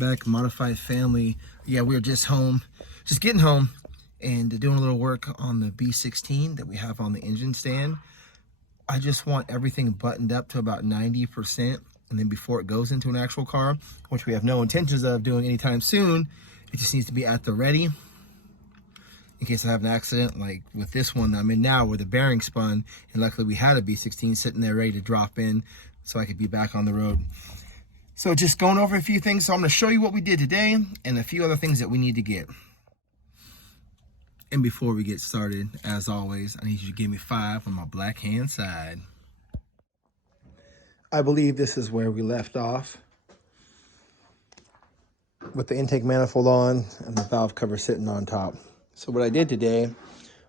back, Modified Family. Yeah, we were just home, just getting home and doing a little work on the B16 that we have on the engine stand. I just want everything buttoned up to about 90%, and then before it goes into an actual car, which we have no intentions of doing anytime soon, it just needs to be at the ready in case I have an accident like with this one that I'm in now where the bearing spun, and luckily we had a B16 sitting there ready to drop in so I could be back on the road. So just going over a few things. So I'm going to show you what we did today and a few other things that we need to get. And before we get started, as always, I need you to give me 5 on my black hand side. I believe this is where we left off, with the intake manifold on and the valve cover sitting on top. So what I did today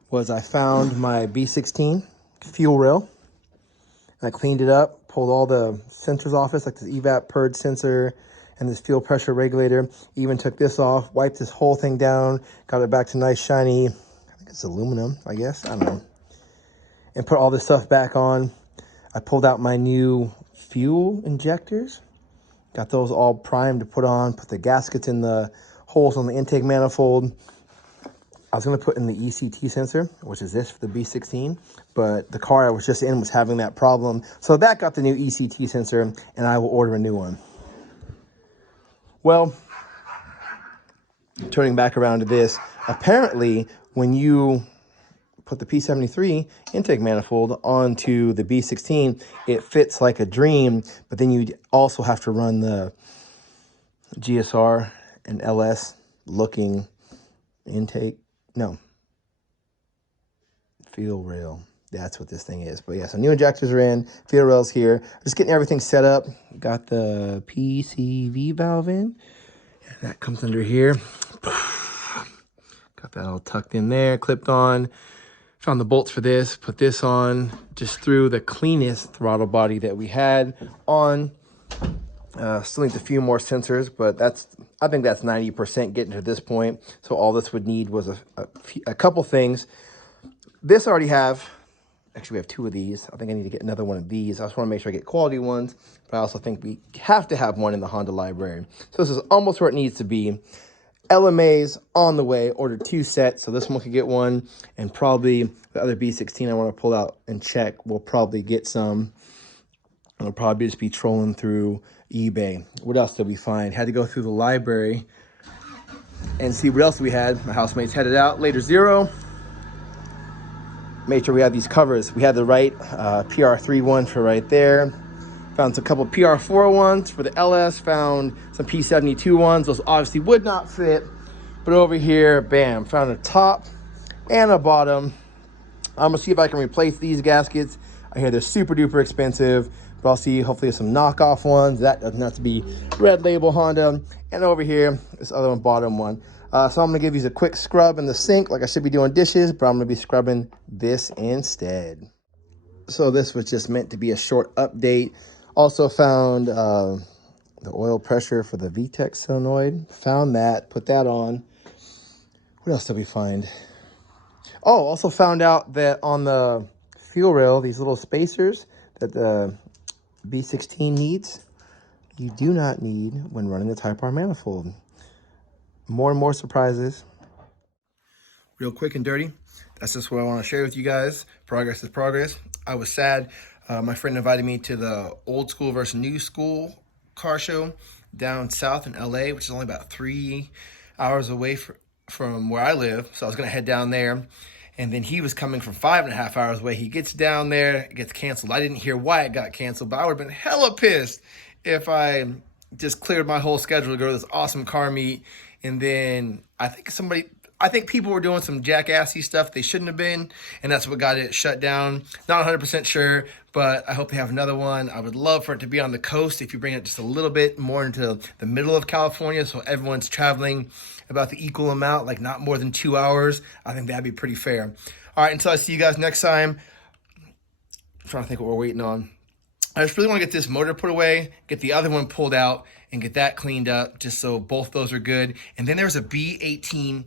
was I found my B16 fuel rail. I cleaned it up, pulled all the sensors off it, like this evap purge sensor and this fuel pressure regulator. Even took this off, wiped this whole thing down, got it back to nice shiny, I think it's aluminum, I guess, I don't know. And put all this stuff back on. I pulled out my new fuel injectors, got those all primed to put on, put the gaskets in the holes on the intake manifold. I was going to put in the ECT sensor, which is this for the B16, but the car I was just in was having that problem. So that got the new ECT sensor, and I will order a new one. Well, turning back around to this, apparently when you put the P73 intake manifold onto the B16, it fits like a dream, but then you also have to run the GSR and LS looking intake. No, fuel rail. That's what this thing is. But yeah, so new injectors are in, fuel rail's here. Just getting everything set up. Got the PCV valve in. And that comes under here. Got that all tucked in there, clipped on. Found the bolts for this, put this on. Just threw the cleanest throttle body that we had on. Still needs a few more sensors, but I think that's 90% getting to this point. So all this would need was a couple things. This I already have. Actually, we have 2 of these. I think I need to get another one of these. I just want to make sure I get quality ones, but I also think we have to have one in the Honda library. So this is almost where it needs to be. LMA's on the way, ordered 2 sets, so this one could get one, and probably the other B16 I want to pull out and check. We'll probably get some. I'll probably just be trolling through eBay. What else did we find? Had to go through the library and see what else we had. My housemates headed out. Later 0. Made sure we had these covers. We had the right PR3 one for right there. Found a couple PR4 ones for the LS. Found some P72 ones. Those obviously would not fit. But over here, bam, found a top and a bottom. I'm gonna see if I can replace these gaskets. I hear they're super duper expensive, but I'll see hopefully some knockoff ones. That doesn't have to be red label Honda. And over here, this other one, bottom one. So I'm gonna give these a quick scrub in the sink like I should be doing dishes, but I'm gonna be scrubbing this instead. So this was just meant to be a short update. Also found the oil pressure for the VTEC solenoid. Found that, put that on. What else did we find? Oh, also found out that on the fuel rail, these little spacers that the B16 needs, you do not need when running the Type R manifold. More and more surprises. Real quick and dirty, that's just what I want to share with you guys. Progress is progress. I was sad. My friend invited me to the old school versus new school car show down south in LA, which is only about 3 hours away from where I live. So I was going to head down there. And then he was coming from 5.5 hours away. He gets down there, it gets canceled. I didn't hear why it got canceled, but I would have been hella pissed if I just cleared my whole schedule to go to this awesome car meet. And then I think people were doing some jackassy stuff they shouldn't have been, and that's what got it shut down. Not 100% sure, but I hope they have another one. I would love for it to be on the coast if you bring it just a little bit more into the middle of California, so everyone's traveling about the equal amount, like not more than 2 hours. I think that'd be pretty fair. All right, until I see you guys next time, I'm trying to think what we're waiting on. I just really want to get this motor put away, get the other one pulled out, and get that cleaned up just so both those are good. And then there's a b16a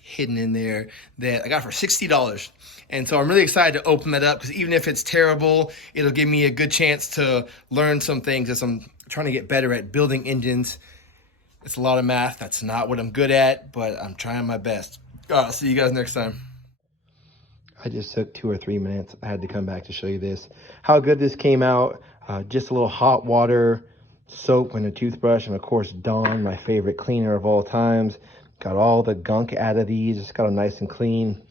hidden in there that I got for $60. And so I'm really excited to open that up because even if it's terrible, it'll give me a good chance to learn some things as I'm trying to get better at building engines It's a lot of math. That's not what I'm good at, but I'm trying my best. I'll see you guys next time. I just took 2 or 3 minutes. I had to come back to show you this. How good this came out. Just a little hot water, soap, and a toothbrush, and of course Dawn, my favorite cleaner of all times. Got all the gunk out of these. Just got them nice and clean.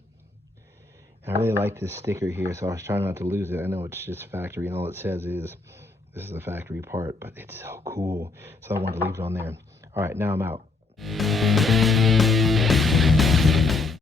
And I really like this sticker here, so I was trying not to lose it. I know it's just factory, and all it says is this is a factory part, but it's so cool. So I wanted to leave it on there. All right, now I'm out.